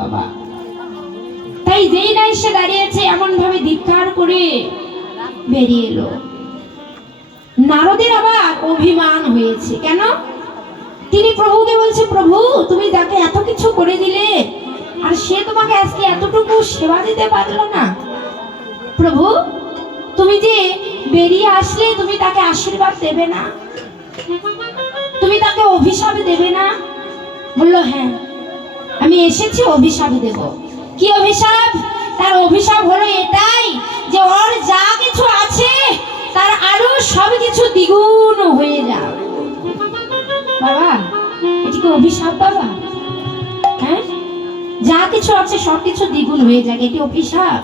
বাবা। তাই যেই না এসে দাঁড়িয়েছে এমন ভাবে ধিক্কার করে বেরিয়ে এলো। নারদের আবার অভিমান হয়েছে। কেন? তিনি প্রভুকে বলছে, প্রভু তুমি তাকে এত কিছু করে দিলে আর সে তোমাকে আজকে এতটুকু সেবা দিতে পারলো না। প্রভু তুমি যে বেরিয়ে আসলে তুমি তাকে আশীর্বাদ দেবে না, তুমি তাকে অভিশাপ দেবে না? বললো হ্যাঁ আমি এসেছি অভিশাপ দেব। কি অভিশাপ? তার অভিশাপ হলো এটাই যে ওর যা কিছু আছে তার আরো সব কিছু দ্বিগুণ হয়ে যাবে। বাবা এটি কি অভিশাপ বাবা? হ্যাঁ, যা কিছু আছে সবকিছু দ্বিগুণ হয়ে যাবে, এটি অভিশাপ?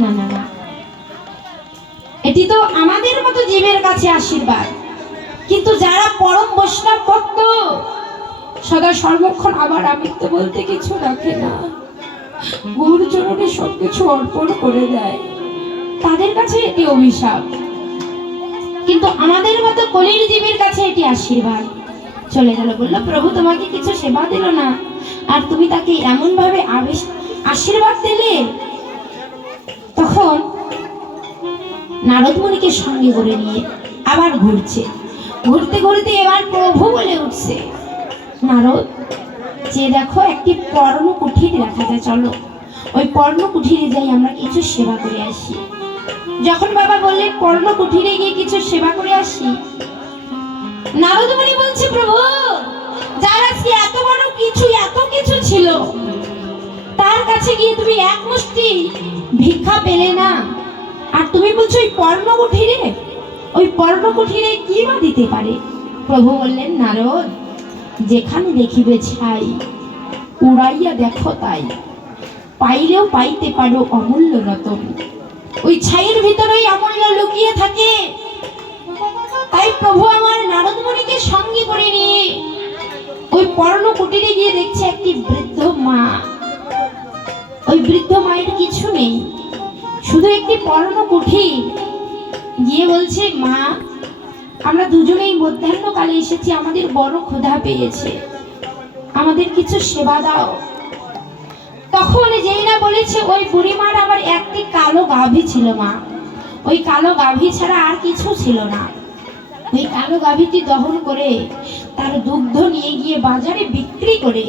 না না না, এটি তো আমাদের মতো জীবের কাছে আশীর্বাদ। কিন্তু যারা পরম বৈষ্ণব ভক্ত সদা সর্বক্ষণ আবার আমৃত্য বলতে কিছু রাখে না, গুরুর চরণে সবকিছু অর্পণ করে দেয়, তাদের কাছে এটি অভিশাপ। কিন্তু আমাদের মতো কলির জীবের কাছে এটি আশীর্বাদ। চলে গেল, বললো প্রভু তোমাকে কিছু সেবা দিল না আর তুমি তাকে এমন ভাবে আশীর্বাদ দিলে। তখন নারদ মুনিকে সঙ্গে করে নিয়ে আবার ঘুরছে। ঘুরতে ঘুরতে এবার প্রভু বলে উঠছে, নারদ যে দেখো একটি পর্ণ কুঠির দেখা যায়, চলো ওই পর্ণ কুঠিরে যাই আমরা কিছু সেবা করে আসি। যখন বাবা বললেন পর্ণ কুঠিরে গিয়ে কিছু সেবা করে আসি, নারদ মুনি বলছে প্রভু যার আজকে এত বড় কিছু এত কিছু ছিল তার কাছে গিয়ে তুমি এক মুষ্টি ভিক্ষা পেলে না, আর তুমি বলছো ওই পর্ণ কুঠিরে, ওই পর্ণ কুঠিরে কি বা দিতে পারে? প্রভু বললেন নারদ যেখানে দেখিবে ছাই উড়াইয়া দেখো তাই, পাইলেও পাইতে পারো অমূল্য রতন। ওই ছাইয়ের ভিতরেই অমূল্য লুকিয়ে থাকে। তাই প্রভু আমার নারদ মুনিকে সঙ্গে করে নিয়ে ওই পর্ণ কুটিরে গিয়ে দেখছে একটি বৃদ্ধ মা। ওই বৃদ্ধ মায়ের কিছু নেই, শুধু একটি পর্ণ কুঠির। গিয়ে বলছে মা আমরা দুজনেই মধ্যাহ্নকালে এসেছি, আমাদের বড় ক্ষুধা পেয়েছে, আমাদের কিছু সেবা দাও। তখন যেই না বলেছে ওই বুড়িমার আবার একটি কালো গাভী ছিল মা, ওই কালো গাভী ছাড়া আর কিছু ছিল না। ওই কালো গাভীটি দহন করে তার দুগ্ধ নিয়ে গিয়ে বাজারে বিক্রি করে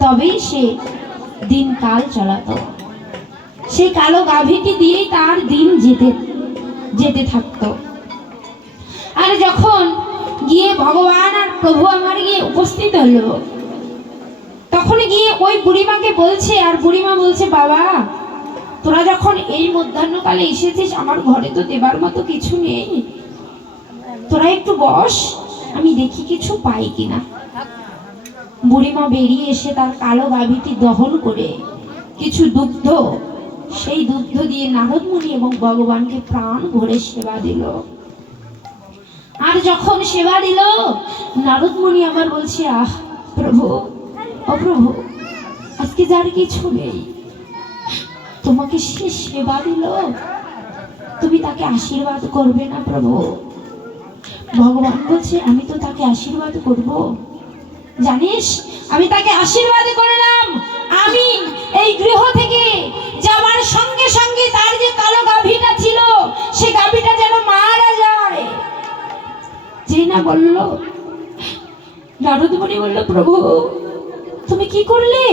তবেই সে দিনকাল চালাতো। সেই কালো গাভীটি দিয়েই তার দিন যেতে থাকতো। আর যখন গিয়ে ভগবান আর প্রভু আমার গিয়ে উপস্থিত হলো, তখন গিয়ে ওই বুড়িমাকে বলছে, আর বুড়িমা বলছে বাবা তোরা যখন এই মধ্যাহ্নকালে এসেছিস আমার ঘরে তো দেবার মতো কিছু নেই, তোরা একটু বস আমি দেখি কিছু পাই কিনা। বুড়িমা বেরিয়ে এসে তার কালো গাভীটি দহন করে কিছু দুগ্ধ, সেই দুগ্ধ দিয়ে নারদ মুনি এবং ভগবানকে প্রাণ ভরে সেবা দিল। আর যখন সেবা দিল নারদ মুনি আমার বলছে আহ প্রভু ও প্রভু আজকে যার কিছু নেই তোমাকে সে সেবা দিল, তুমি তাকে আশীর্বাদ করবে না প্রভু? ভগবান বলছে আমি তো তাকে আশীর্বাদ করব, জানিস আমি তাকে আশীর্বাদ করলাম, আমি এই গৃহ থেকে যাওয়ার সঙ্গে সঙ্গে তার যে কালো গাভীটা ছিল সে গাভীটা যেন মারা যায়। যে না বলল নারদ মুনি বলল প্রভু তুমি কি করলে?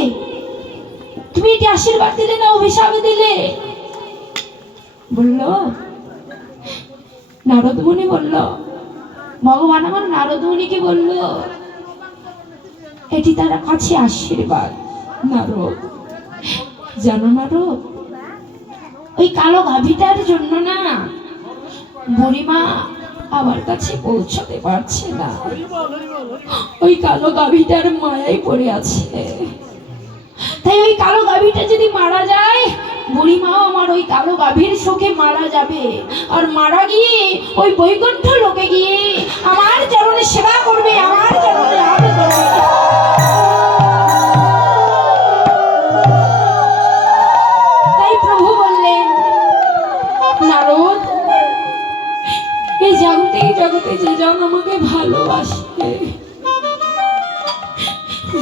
তুমি এটি আশীর্বাদ দিলে না অভিশাপ দিলে? বলল নারদ মুনি বলল, ভগবান আমার নারদ মুনিকে বলল এটি তার কাছে আশীর্বাদ। নারদ জানো নারদ ওই কালো গাভীটার জন্য না বুড়িমা আমার কাছে পৌঁছতে পারছে না, ওই কালো গাভীটার মায়ায় পড়ে আছে। তাই ওই কালো গাভীটা যদি মারা যায় বুড়িমাও আমার ওই কালো গাভীর শোকে মারা যাবে, আর মারা গিয়ে ওই বৈকুণ্ঠ লোকে গিয়ে আমার চরণে সেবা করবে, আমার চরণে লাভ করবে। তাই প্রভু বললেন নারদ এই জগতে যে জন আমাকে ভালোবাসে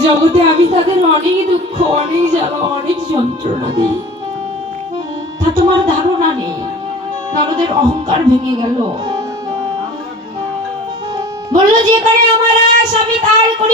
জগতে আমি তাদের অনেক দুঃখ, অনেক জ্বালা, অনেক যন্ত্রণা দিই, তা তোমার ধারণা নেই। নরদের অহংকার ভেঙে গেল, বলল যেখানে আমার আশ আমি তার করি